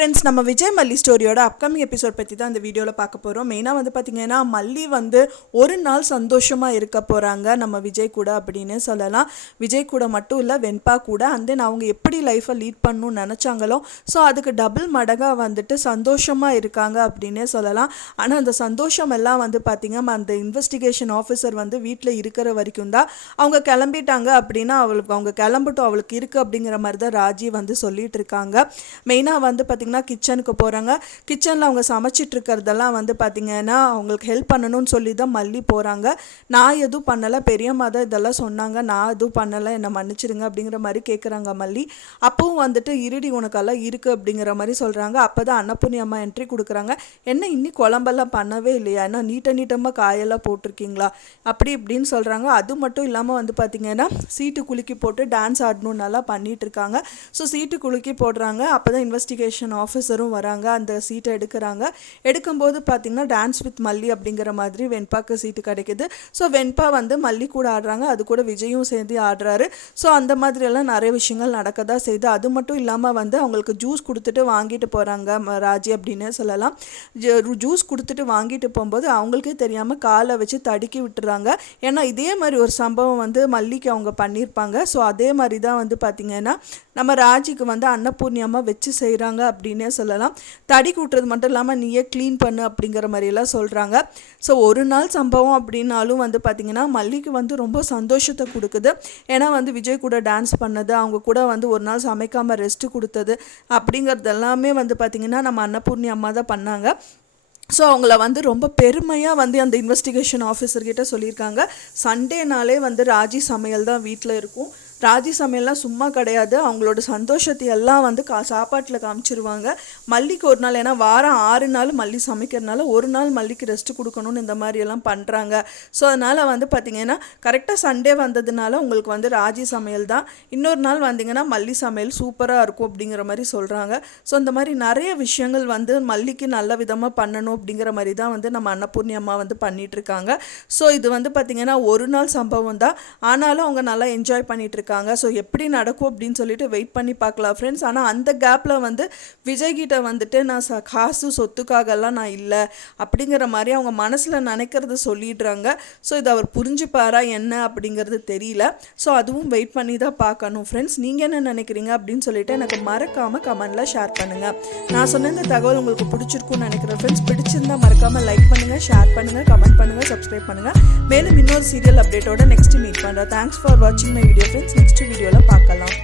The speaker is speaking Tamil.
ஃப்ரெண்ட்ஸ், நம்ம விஜய் மல்லி ஸ்டோரியோட அப்கமிங் எபிசோட் பற்றி தான் இந்த வீடியோவில் பார்க்க போகிறோம். மெயினாக வந்து பார்த்திங்கன்னா, மல்லி வந்து ஒரு நாள் சந்தோஷமாக இருக்க போகிறாங்க நம்ம விஜய் கூட அப்படின்னு சொல்லலாம். விஜய் கூட மட்டும் இல்லை, வெண்பா கூட. அண்ட் தென் அவங்க எப்படி லைஃப்பை லீட் பண்ணணும்னு நினச்சாங்களோ ஸோ அதுக்கு டபுள் மடங்காக வந்துட்டு சந்தோஷமாக இருக்காங்க அப்படின்னே சொல்லலாம். ஆனால் அந்த சந்தோஷம் எல்லாம் வந்து பார்த்திங்கன்னா, அந்த இன்வெஸ்டிகேஷன் ஆஃபீஸர் வந்து வீட்டில் இருக்கிற வரைக்கும் தான். அவங்க கிளம்பிட்டாங்க அப்படின்னா அவங்க கிளம்பட்டும், அவளுக்கு இருக்குது அப்படிங்கிற மாதிரி தான் ராஜி வந்து சொல்லிட்டு இருக்காங்க. மெயினாக வந்து பார்த்திங்கன்னா கிச்சனுக்கு போகிறாங்க. கிச்சனில் அவங்க சமைச்சிட்டு இருக்கிறதெல்லாம் வந்து பார்த்திங்கன்னா அவங்களுக்கு ஹெல்ப் பண்ணணும்னு சொல்லி தான் மல்லி போகிறாங்க. நான் எதுவும் பண்ணலை, பெரியம்மா தான் இதெல்லாம் சொன்னாங்க, நான் எதுவும் பண்ணலை, என்னை மன்னிச்சிடுங்க அப்படிங்கிற மாதிரி கேட்குறாங்க மல்லி. அப்பவும் வந்துட்டு இருடி உனக்கெல்லாம் இருக்குது அப்படிங்கிற மாதிரி சொல்கிறாங்க. அப்போ தான் அன்னபூர்ணி அம்மா என்ட்ரி கொடுக்குறாங்க. என்ன இன்னி குழம்பெல்லாம் பண்ணவே இல்லையா, என்ன நீட்டமாக காயெல்லாம் போட்டிருக்கீங்களா அப்படி இப்படின்னு சொல்கிறாங்க. அது மட்டும் இல்லாமல் வந்து பார்த்திங்கன்னா சீட்டு குலுக்கி போட்டு டான்ஸ் ஆடணும் நல்லா பண்ணிகிட்டு இருக்காங்க. ஸோ சீட்டு குலுக்கி போடுறாங்க. அப்போ தான் இன்வெஸ்டிகேஷன் ஆஃபீஸரும் வராங்க, அந்த சீட்டை எடுக்கிறாங்க. எடுக்கும்போது பார்த்திங்கன்னா டான்ஸ் வித் மல்லி அப்படிங்கிற மாதிரி வெண்பாக்கு சீட்டு கிடைக்கிது. ஸோ வெண்பா வந்து மல்லி கூட ஆடுறாங்க, அது கூட விஜயும் சேர்ந்து ஆடுறாரு. ஸோ அந்த மாதிரியெல்லாம் நிறைய விஷயங்கள் நடக்க தான் செய்யுது. அது மட்டும் இல்லாமல் வந்து அவங்களுக்கு ஜூஸ் கொடுத்துட்டு வாங்கிட்டு போகிறாங்க ராஜி அப்படின்னு சொல்லலாம். ஜூஸ் கொடுத்துட்டு வாங்கிட்டு போகும்போது அவங்களுக்கே தெரியாமல் காலை வச்சு தடுக்கி விட்டுறாங்க. ஏன்னா இதே மாதிரி ஒரு சம்பவம் வந்து மல்லிக்கு அவங்க பண்ணியிருப்பாங்க. ஸோ அதே மாதிரி தான் வந்து பார்த்திங்கன்னா நம்ம ராஜிக்கு வந்து அன்னபூர்ணி அம்மா வச்சு செய்கிறாங்க அப்படின்னே சொல்லலாம். தடி கூட்டுறது மட்டும் இல்லாமல் நீயே க்ளீன் பண்ணு அப்படிங்கிற மாதிரியெல்லாம் சொல்கிறாங்க. ஸோ ஒரு நாள் சம்பவம் அப்படின்னாலும் வந்து பார்த்திங்கன்னா மல்லிக்கு வந்து ரொம்ப சந்தோஷத்தை கொடுக்குது. ஏன்னா வந்து விஜய் கூட டான்ஸ் பண்ணது, அவங்க கூட வந்து ஒரு நாள் சமைக்காமல் ரெஸ்ட்டு கொடுத்தது அப்படிங்கிறது எல்லாமே வந்து பார்த்திங்கன்னா நம்ம அன்னபூர்ணி அம்மா தான் பண்ணாங்க. ஸோ அவங்கள வந்து ரொம்ப பெருமையாக வந்து அந்த இன்வெஸ்டிகேஷன் ஆஃபீஸர்கிட்ட சொல்லியிருக்காங்க. சண்டேனாலே வந்து ராஜி சமையல் தான் வீட்டில் இருக்கும். ராஜி சமையல்லாம் சும்மா கிடையாது, அவங்களோட சந்தோஷத்தை எல்லாம் வந்து சாப்பாட்டில் காமிச்சிருவாங்க. மல்லிக்கு ஒரு நாள், ஏன்னா வாரம் 6 நாள் மல்லி சமைக்கிறதுனால ஒரு நாள் மல்லிக்கு ரெஸ்ட்டு கொடுக்கணும்னு இந்த மாதிரியெல்லாம் பண்ணுறாங்க. ஸோ அதனால் வந்து பார்த்திங்கன்னா கரெக்டாக சண்டே வந்ததுனால உங்களுக்கு வந்து ராஜி சமையல் தான், இன்னொரு நாள் வந்திங்கன்னா மல்லி சமையல் சூப்பராக இருக்கும் அப்படிங்கிற மாதிரி சொல்கிறாங்க. ஸோ இந்த மாதிரி நிறைய விஷயங்கள் வந்து மல்லிக்கு நல்ல விதமாக பண்ணணும் அப்படிங்கிற மாதிரி தான் வந்து நம்ம அன்னபூர்ணி அம்மா வந்து பண்ணிகிட்ருக்காங்க. ஸோ இது வந்து பார்த்திங்கன்னா ஒரு நாள் சம்பவம் தான், ஆனாலும் அவங்க நல்லா என்ஜாய் பண்ணிகிட்ருக்காங்க. ஸோ எப்படி நடக்கும் அப்படின்னு சொல்லிட்டு வெயிட் பண்ணி பார்க்கலாம் ஃப்ரெண்ட்ஸ். ஆனால் அந்த கேப்பில் வந்து விஜய்கிட்ட வந்துட்டு நான் காசு சொத்துக்காகலாம் நான் இல்லை அப்படிங்கிற மாதிரி அவங்க மனசில் நினைக்கிறத சொல்லிடுறாங்க. ஸோ இதை அவர் புரிஞ்சுப்பாரா என்ன அப்படிங்கிறது தெரியல. ஸோ அதுவும் வெயிட் பண்ணி தான் பார்க்கணும் ஃப்ரெண்ட்ஸ். நீங்கள் என்ன நினைக்கிறீங்க அப்படின்னு சொல்லிட்டு எனக்கு மறக்காமல் கமெண்டில் ஷேர் பண்ணுங்கள். நான் சொன்ன இந்த தகவல் உங்களுக்கு பிடிச்சிருக்குன்னு நினைக்கிறேன் ஃப்ரெண்ட்ஸ். பிடிச்சிருந்தா மறக்காமல் லைக் பண்ணுங்கள், ஷேர் பண்ணுங்கள், கமெண்ட் பண்ணுங்கள், சப்ஸ்கிரைப் பண்ணுங்கள். மேலும் இன்னொரு சீரியல் அப்டேட்டோட நெக்ஸ்ட் மீட் பண்ணுறேன். தேங்க்ஸ் ஃபார் வாட்சிங் மை வீடியோ ஃப்ரெண்ட்ஸ். நெக்ஸ்ட் வீடியோவில் பார்க்கலாம்.